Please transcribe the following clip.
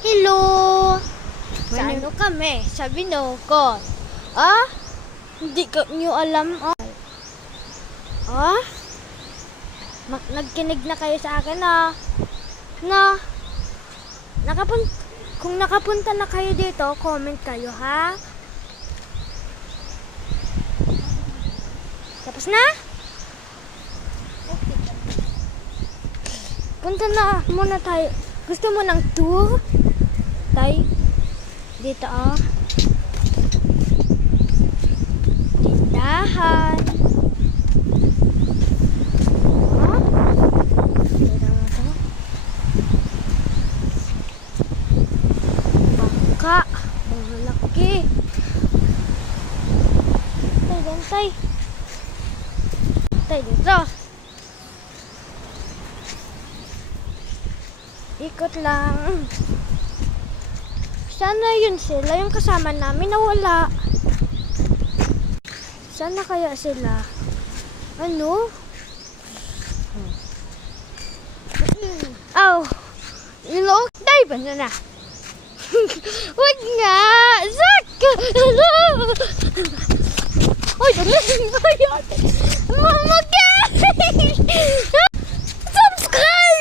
Hello! Sa ano kami? Sa Binocon. Ah? Hindi nyo alam. Ah? Nagkinig na kayo sa akin na kung nakapunta na kayo dito, comment kayo ha. Tapos na? Punta na muna tayo. Gusto mo ng tour? Tay, dito tindahan. Bangka, mga laki. Tay, bantay. Tay, dito. Ikot lang. Sana yun sila, yung kasama namin nawala. Sana kaya sila? Ano? Oh, ilok tayo ba na? Wag nga! Zak!